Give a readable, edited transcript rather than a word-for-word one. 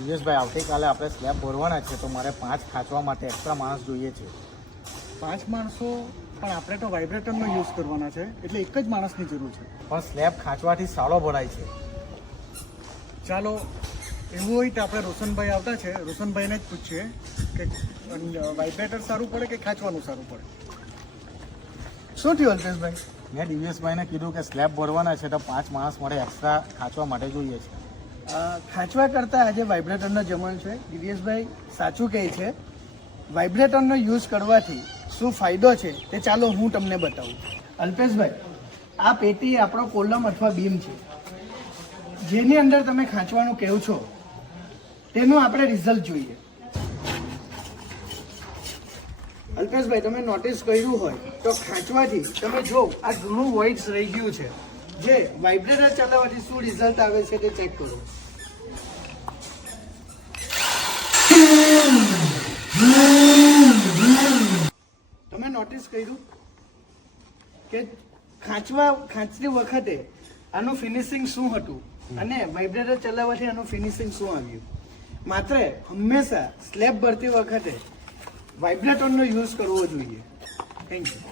દિવેશભાઈ, આવતીકાલે આપણે સ્લેબ બોરવાના છે, તો મારે 5 ખાંચવા માટે એક્સ્ટ્રા માણસ જોઈએ છે. 5 માણસો? પણ આપણે તો વાઇબ્રેટરનો યુઝ કરવાના છે, એટલે એક જ માણસની જરૂર છે. પણ સ્લેબ ખાંચવાથી સાલો ભરાય છે. ચાલો એવું હોય તો આપણે રોશનભાઈ આવતા છે, રોશનભાઈને જ પૂછીએ કે વાઇબ્રેટર સારું પડે કે ખાંચવાનું સારું પડે. શું થયું અલ્પેશભાઈ? મેં દિવેશભાઈને કીધું કે સ્લેબ બોરવાના છે, તો 5 માણસ મારે એક્સ્ટ્રા ખાંચવા માટે જોઈએ છે. ખાંચવા કરતાં આજે વાઇબ્રેટરનો જમાનો છે. દિવ્યેશભાઈ સાચું કહે છે. વાઇબ્રેટરનો યુઝ કરવાથી શું ફાયદો છે તે ચાલો હું તમને બતાવું. અલ્પેશભાઈ, આ પેટી આપણો કોલમ અથવા બીમ છે, જેની અંદર તમે ખાંચવાનું કહો છો તેનું આપણે રિઝલ્ટ જોઈએ. અલ્પેશભાઈ, તમે નોટિસ કર્યું હોય તો ખાંચવાથી તમે જો આ ઘણું વોઇડ્સ રહી ગયું છે, જે વાઇબ્રેટર ચલાવવાથી શું રિઝલ્ટ આવે છે તે ચેક કરો. તમે નોટિસ કર્યું કે ખાંચતી વખતે આનું ફિનિશિંગ શું હતું અને વાઇબ્રેટર ચલાવવાથી આનું ફિનિશિંગ શું આવ્યું? માત્ર હંમેશા સ્લેબ ભરતી વખતે વાઇબ્રેટરનો યુઝ કરવો જોઈએ. Thank you.